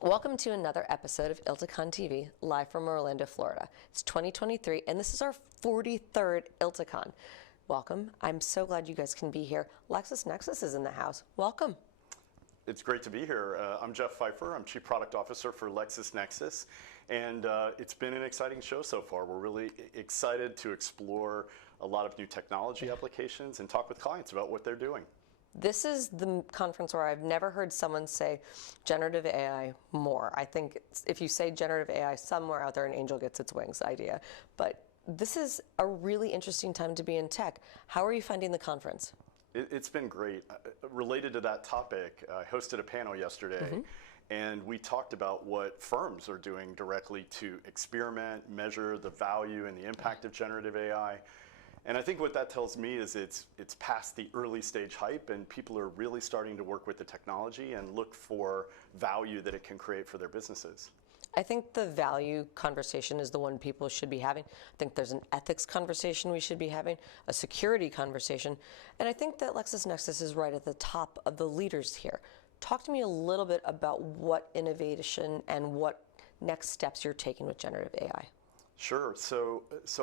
Welcome to another episode of ILTACON TV, live from Orlando, Florida. It's 2023, and this is our 43rd ILTACON. Welcome. I'm so glad you guys can be here. LexisNexis is in the house. Welcome. It's great to be here. I'm Jeff Pfeiffer. I'm Chief Product Officer for LexisNexis, and it's been an exciting show so far. We're really excited to explore a lot of new technology applications and talk with clients about what they're doing. This is the conference where I've never heard someone say generative AI more. I think if you say generative AI, somewhere out there an angel gets its wings idea. But this is a really interesting time to be in tech. How are you finding the conference? It's been great. Related to that topic, I hosted a panel yesterday, and we talked about what firms are doing directly to experiment, measure the value and the impact of generative AI. And I think what that tells me is it's past the early stage hype, and people are really starting to work with the technology and look for value that it can create for their businesses. I think the value conversation is the one people should be having. I think there's an ethics conversation we should be having, a security conversation, and I think that LexisNexis is right at the top of the leaders here. Talk to me a little bit about what innovation and what next steps you're taking with generative AI. Sure. So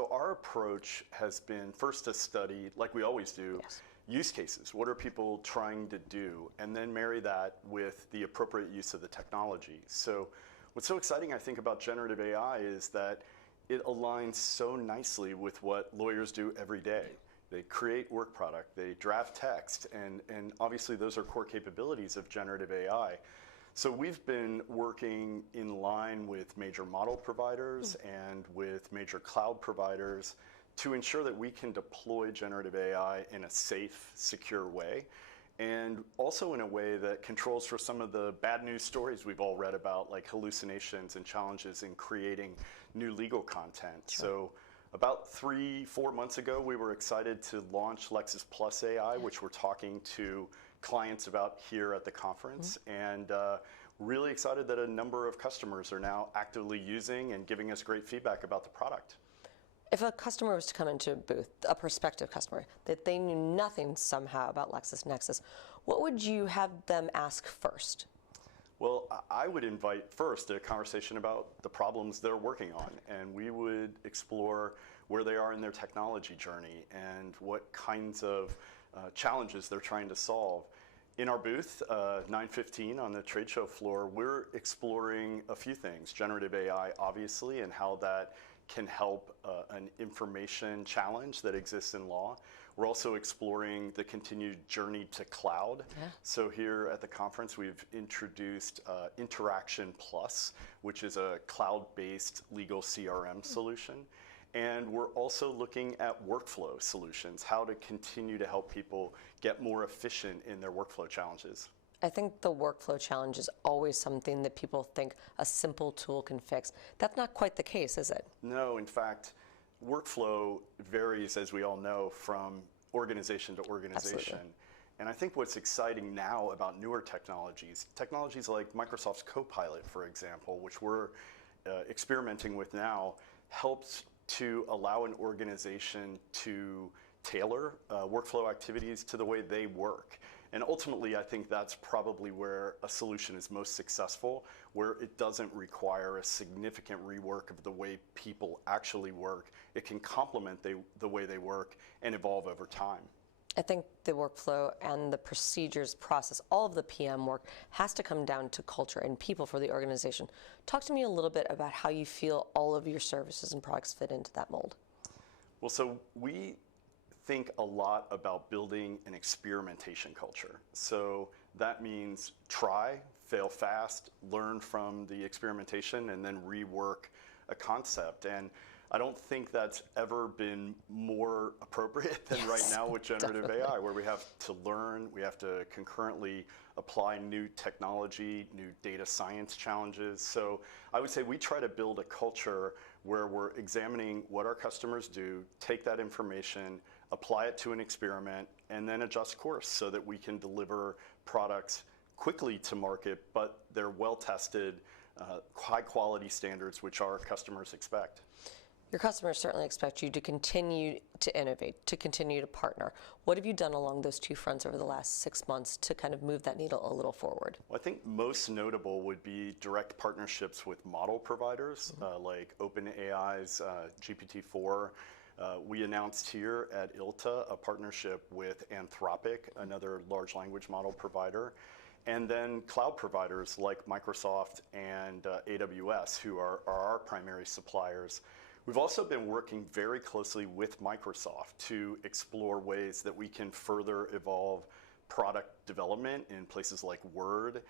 our approach has been first to study, like we always do, use cases. What are people trying to do? And then marry that with the appropriate use of the technology. So what's so exciting, I think, about generative AI is that it aligns so nicely with what lawyers do every day. They create work product, they draft text, and obviously those are core capabilities of generative AI. So we've been working in line with major model providers and with major cloud providers to ensure that we can deploy generative AI in a safe, secure way, and also in a way that controls for some of the bad news stories we've all read about, like hallucinations and challenges in creating new legal content. Sure. So about 3-4 months ago, we were excited to launch Lexis Plus AI, which we're talking to clients about here at the conference, and really excited that a number of customers are now actively using and giving us great feedback about the product. If a customer was to come into a booth, a prospective customer, that they knew nothing somehow about LexisNexis, what would you have them ask first? Well, I would invite first a conversation about the problems they're working on, and we would explore where they are in their technology journey and what kinds of challenges they're trying to solve. In our booth, 9:15 on the trade show floor, we're exploring a few things. Generative AI, obviously, and how that can help an information challenge that exists in law. We're also exploring the continued journey to cloud. So here at the conference, we've introduced Interaction Plus, which is a cloud-based legal CRM solution. And we're also looking at workflow solutions, how to continue to help people get more efficient in their workflow challenges. I think the workflow challenge is always something that people think a simple tool can fix. That's not quite the case, is it? No, in fact, workflow varies, as we all know, from organization to organization. Absolutely. And I think what's exciting now about newer technologies like Microsoft's Copilot, for example, which we're experimenting with now, helps to allow an organization to tailor workflow activities to the way they work. And ultimately, I think that's probably where a solution is most successful, where it doesn't require a significant rework of the way people actually work. It can complement the way they work and evolve over time. I think the workflow and the procedures process, all of the PM work has to come down to culture and people for the organization. Talk to me a little bit about how you feel all of your services and products fit into that mold. Well, so we think a lot about building an experimentation culture. So that means try, fail fast, learn from the experimentation, and then rework a concept. And I don't think that's ever been more appropriate than right now with generative AI, where we have to learn, we have to concurrently apply new technology, new data science challenges. So I would say we try to build a culture where we're examining what our customers do, take that information, apply it to an experiment, and then adjust course so that we can deliver products quickly to market, but they're well tested, high quality standards which our customers expect. Your customers certainly expect you to continue to innovate, to continue to partner. What have you done along those two fronts over the last 6 months to kind of move that needle a little forward? Well, I think most notable would be direct partnerships with model providers like OpenAI's GPT-4. We announced here at ILTA a partnership with Anthropic, another large language model provider, and then cloud providers like Microsoft and AWS, who are our primary suppliers. We've also been working very closely with Microsoft to explore ways that we can further evolve product development in places like Word,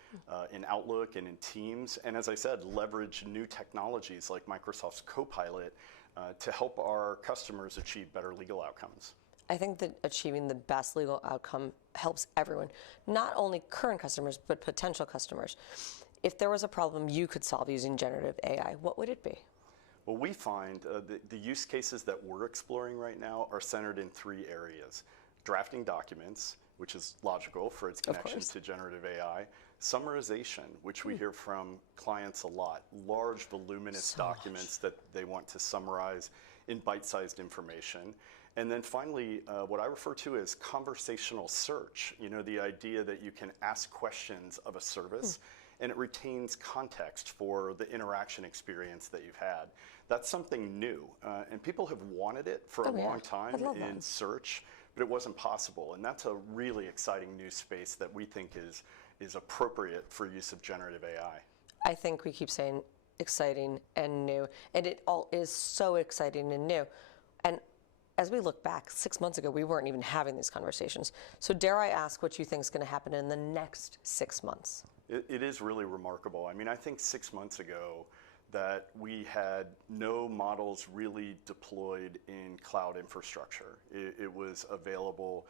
in Outlook, and in Teams. And as I said, leverage new technologies like Microsoft's Copilot to help our customers achieve better legal outcomes. I think that achieving the best legal outcome helps everyone, not only current customers, but potential customers. If there was a problem you could solve using generative AI, what would it be? Well, we find the use cases that we're exploring right now are centered in three areas: drafting documents, which is logical for its connection to generative AI; summarization, which we hear from clients a lot, large voluminous documents that they want to summarize in bite-sized information; and then finally, what I refer to as conversational search, the idea that you can ask questions of a service and it retains context for the interaction experience that you've had. That's something new, and people have wanted it for a long time in search, but it wasn't possible. And that's a really exciting new space that we think is appropriate for use of generative AI. I think we keep saying exciting and new, and it all is so exciting and new. And as we look back, 6 months ago, we weren't even having these conversations. So dare I ask what you think is going to happen in the next 6 months? It is really remarkable. I mean, I think 6 months ago that we had no models really deployed in cloud infrastructure. It was available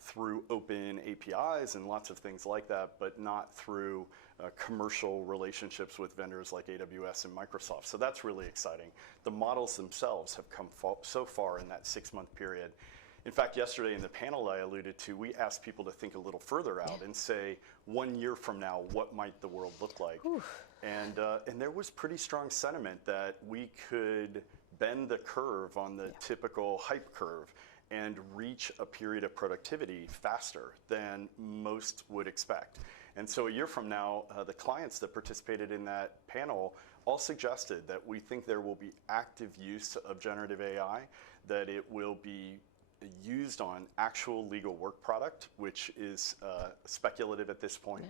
through open APIs and lots of things like that, but not through commercial relationships with vendors like AWS and Microsoft. So that's really exciting. The models themselves have come so far in that 6-month period. In fact, yesterday in the panel I alluded to, we asked people to think a little further out and say, 1 year from now, what might the world look like? And there was pretty strong sentiment that we could bend the curve on the typical hype curve and reach a period of productivity faster than most would expect. And so a year from now, the clients that participated in that panel all suggested that we think there will be active use of generative AI, that it will be used on actual legal work product, which is speculative at this point,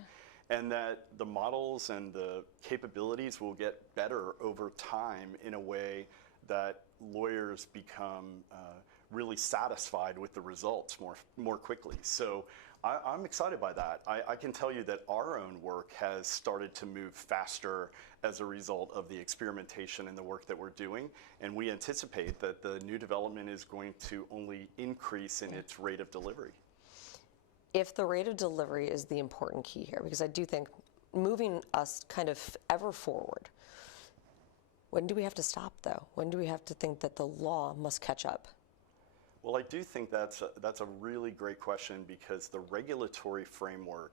and that the models and the capabilities will get better over time in a way that lawyers become really satisfied with the results more quickly. So I'm excited by that. I can tell you that our own work has started to move faster as a result of the experimentation and the work that we're doing, and we anticipate that the new development is going to only increase in its rate of delivery. If the rate of delivery is the important key here, because I do think moving us kind of ever forward, when do we have to stop though? When do we have to think that the law must catch up? Well, I do think that's a really great question, because the regulatory framework,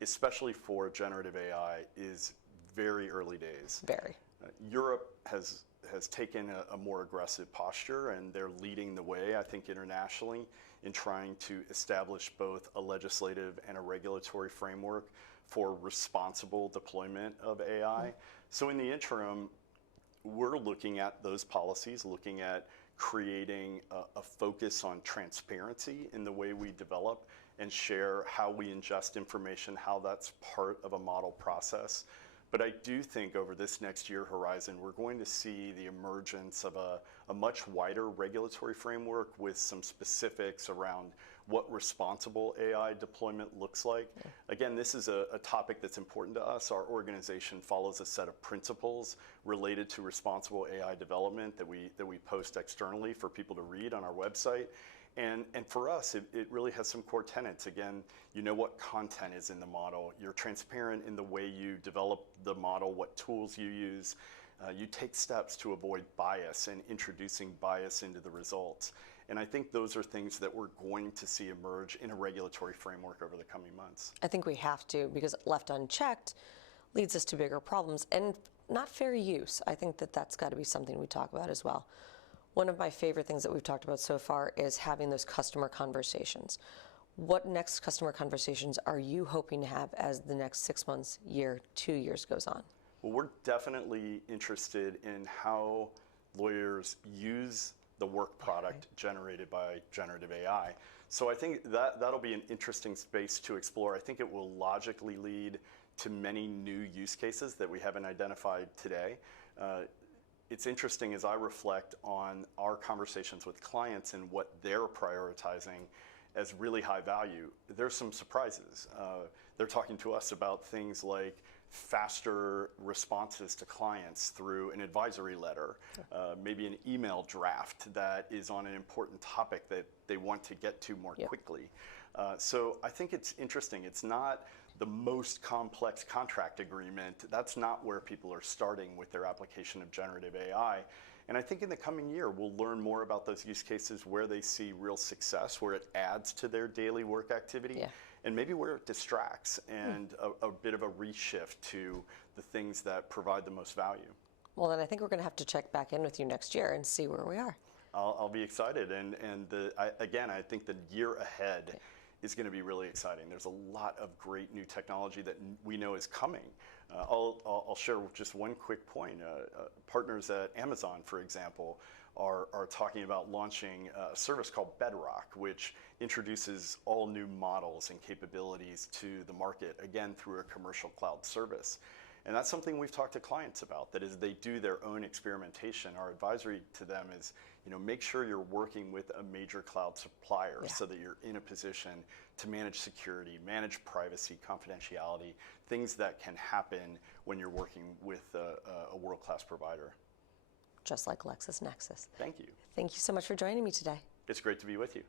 especially for generative AI, is very early days. Very. Europe has taken a more aggressive posture, and they're leading the way, I think, internationally in trying to establish both a legislative and a regulatory framework for responsible deployment of AI. So in the interim, we're looking at those policies, looking at creating a focus on transparency in the way we develop and share how we ingest information, how that's part of a model process. But I do think over this next year horizon, we're going to see the emergence of a much wider regulatory framework with some specifics around what responsible AI deployment looks like. Again, this is a topic that's important to us. Our organization follows a set of principles related to responsible AI development that we post externally for people to read on our website. And for us, it really has some core tenets. Again, you know what content is in the model. You're transparent in the way you develop the model, what tools you use. You take steps to avoid bias and introducing bias into the results. And I think those are things that we're going to see emerge in a regulatory framework over the coming months. I think we have to, because left unchecked leads us to bigger problems and not fair use. I think that that's got to be something we talk about as well. One of my favorite things that we've talked about so far is having those customer conversations. What next customer conversations are you hoping to have as the next 6 months, year, 2 years goes on? Well, we're definitely interested in how lawyers use the work product generated by generative AI. So I think that'll be an interesting space to explore. I think it will logically lead to many new use cases that we haven't identified today. It's interesting as I reflect on our conversations with clients and what they're prioritizing as really high value. There's some surprises. They're talking to us about things like faster responses to clients through an advisory letter, maybe an email draft that is on an important topic that they want to get to more quickly. So I think it's interesting. It's not the most complex contract agreement. That's not where people are starting with their application of generative AI. And I think in the coming year, we'll learn more about those use cases, where they see real success, where it adds to their daily work activity, and maybe where it distracts, and a bit of a reshift to the things that provide the most value. Well, then I think we're going to have to check back in with you next year and see where we are. I'll be excited. And again, I think the year ahead is going to be really exciting. There's a lot of great new technology that we know is coming. I'll share just one quick point. Partners at Amazon, for example, are talking about launching a service called Bedrock, which introduces all new models and capabilities to the market, again, through a commercial cloud service. And that's something we've talked to clients about, that as they do their own experimentation, our advisory to them is, make sure you're working with a major cloud supplier so that you're in a position to manage security, manage privacy, confidentiality, things that can happen when you're working with a world-class provider. Just like LexisNexis. Thank you. Thank you so much for joining me today. It's great to be with you.